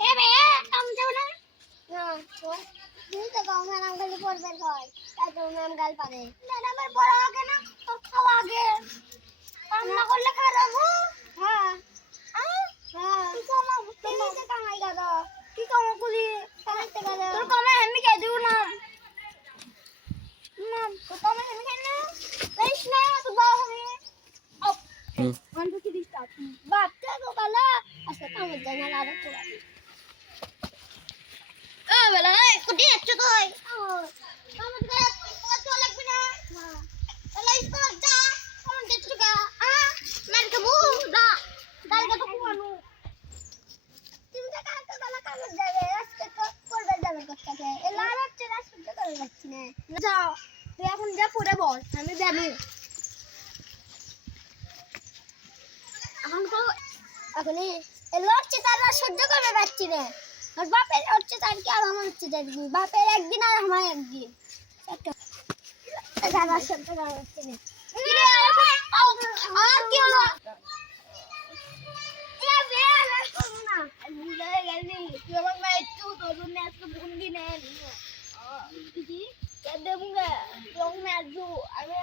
এ বে কাম যাও না না তুমি তো গাও ম্যাডাম গালি পড়বে কয় তাই তো ম্যাম গাল পারে ম্যাডামের বড় আগে না তোর খাওয়া আগে কাম না করলে খারাপ হ্যাঁ হ্যাঁ তুই কামা তুমি যে কামাই গাদা কি কামা করি কামাইতে গাদা তোর কামাই আমি কে দিও না নাম তো কামাই আমি কেন বেশ না তো বাও আমি আপ ওয়ান টু থ্রি স্টার্ট বাপটা তো কালা আচ্ছা কামে জানা লাগা তোরা বেলা কুটি যাচ্ছ তুই কামে করে কত লাগবে না হ্যাঁ তাহলে স্কুল যা কোন যাচ্ছ গা মার খাবো দা কালকে তো কুমানু তুমি তো কালকে বেলা কামে যাবে আজকে তো করবে যাবে কতকে এলা হচ্ছে রাস্তা করে যাচ্ছি না যাও তুই এখন যা পড়ে বল আমি যাবো এখন তো এখন এলা হচ্ছে তারা সহ্য করবে পারছি না আর বাপের হচ্ছে তার কি আর আমার হচ্ছে তার কি বাপের একদিন আর আমার একদিন দাদা সহ্য করা হচ্ছে না আর কি হলো আমি